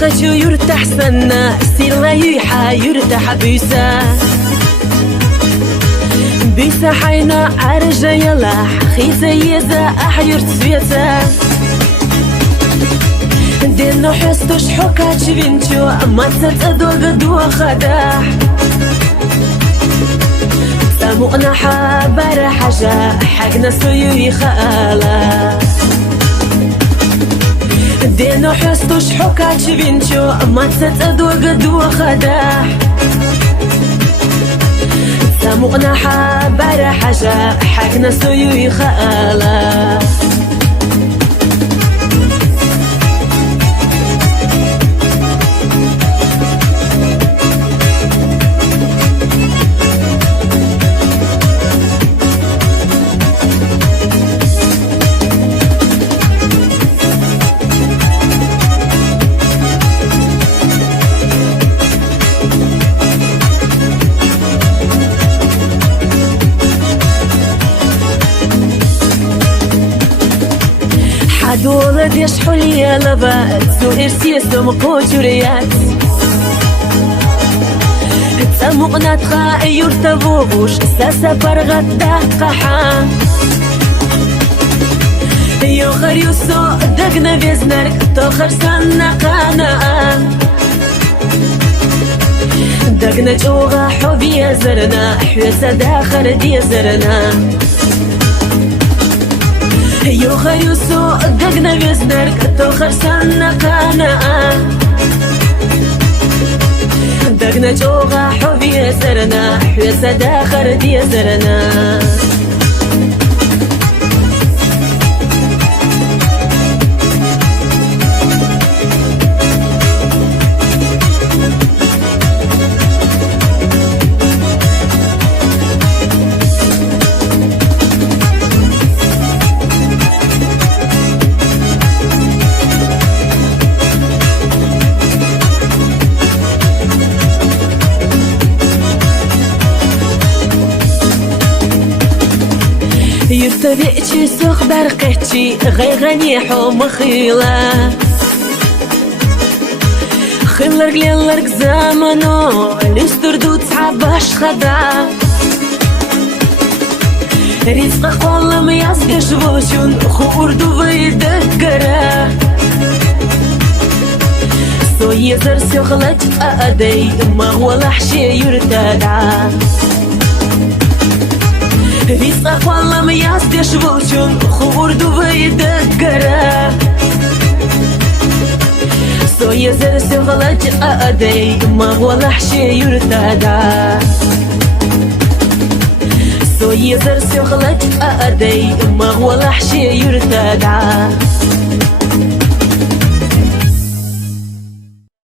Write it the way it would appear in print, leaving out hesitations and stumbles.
خجو يرتاح سنة سير لا يحا يرتاح بيسا حينا عرجة يلاح خيزة يزا أحيرت سويتا دينو حستوش حكات بنتو ما تتأدو قدو خداح سامونا حابر حاجة حقنا سيوي خالا دينو حستوش حكات بنتو ما تتأدو قدو خداح سامونا حابر حاجة حقنا سيوي خالا دولة ديش حولي لبات سو إرسيس مقوش وريات تسمقنا تخاء يرتبوش ساسا برغت دقحا يوخر يوسو دقنا بيزنرك توخر سنة قانا دقنا جوغا حبي زرنا حوسا داخر دي زرنا يوخر يوسو دقنا بيزنرك توخر سنة قانا دقنا جوغا حبي زرنا حوسا داخر دي زرنا يرتبئتي سوق برقتي غيغني حوم خيلا خيلرك ليلرك زمنو لستردو تعباش خدا رزقك والله ما يسقش بوشون خوردو بيدكرا سو يزر سيخلت أدي ما هو لحشي يرتدع رزقك والله ما يسقش بوشون خوردو بيدكرا سو يزر سيخلت أدي ما هو لحشي يرتدع سو يزر سيخلت أدي ما هو لحشي يرتدع